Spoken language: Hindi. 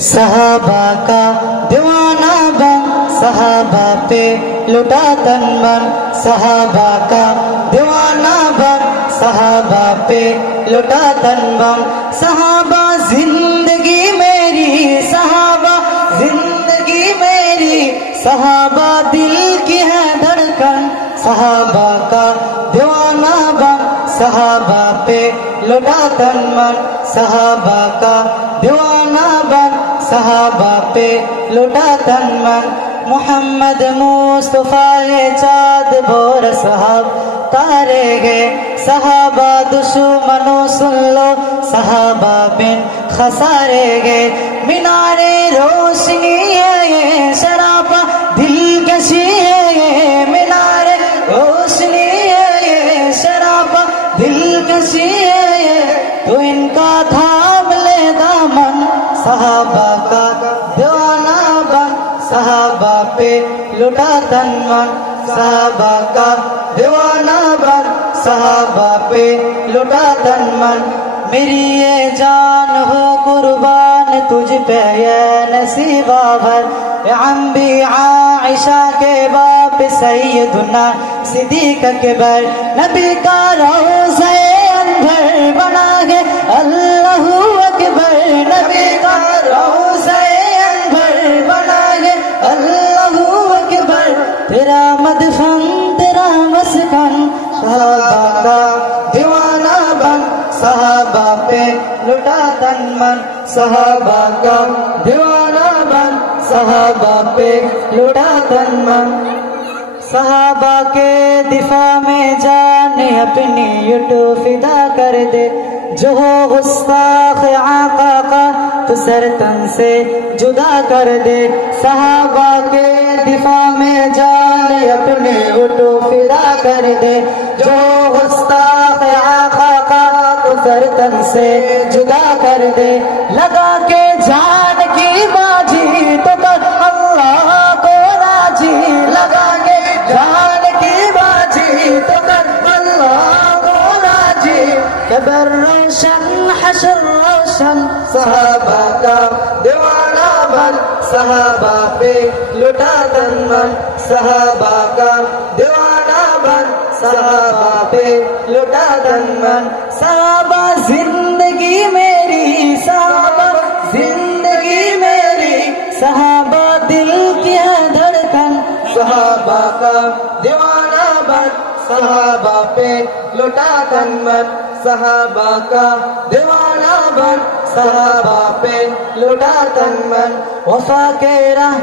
सहाबा का दीवाना बन, सहाबा पे लुटा तन मन। सहाबा का दीवाना बन, सहाबा पे लुटा तन बन। सहाबा जिंदगी मेरी, सहाबा जिंदगी मेरी, सहाबा दिल की है धड़कन। सहाबा का दीवाना बन, सहाबा पे लुटा तन मन। सहाबा का दीवाना बन, सहाबा पे लुटा तन मन। मोहम्मद मुस्तफा चाँद बोर साहब तारे गए। सहाबा दुश्मनों सुन लो, सहाबा बिन खसारे गए। मीनारे रोशनी है ये, शराबा दिलकशी है ये। मीनारे रोशनी है ये, शराबा दिलकशी है ये। तो इनका थाम ले दामन, सहाबा का दीवाना बन। सहाबा पे लुटा तन मन, सहाबा का दीवाना बन। सहाबा पे लुटा तन मन। मेरी ये जान हो कुर्बान तुझ पे ये नसीबा भर। अम्बी आइशा के बाप सैयदुना सिद्दीक अकबर। नबी का रोज़ा अनवर बना है अल्लाहू अकबर। नबी का रोज़ा अनवर बना है अल्लाहू अकबर। तेरा मदफन तेरा मस्कन, सहाबा का दीवाना बन। सहाबा पे लुटा तन मन, सहाबा का दीवाना बन। सहाबा पे लुटा तन मन। सहाबा के दिफा में जान अपनी युटो फिदा कर दे। जो हो गुस्ताख आका का तो सर तन से जुदा कर दे। सहाबा के दिफा में जान अपनी युटो फिदा कर दे। जो गुस्ताख आका का तो सर तन से जुदा कर दे। लगा के जान की बाजी तो कर अल्लाह को राजी। लगा के जान की बाजी तो कर अल्लाह को राजी। कब्र रोशन हश्र रोशन, सहाबा का दीवाना बन। सहाबा पे लुटा तन मन, सहाबा का दीवाना बन। सहाबा पे लुटा तन मन। सहाबा जिंदगी मेरी, सहाबा जिंदगी मेरी, सहाबा दिल की है धड़कन। सहाबा का दीवाना बन, सहाबा पे लुटा तन मन। सहाबा का दीवाना बन, सहाबा पे लुटा तन मन। वफा के राह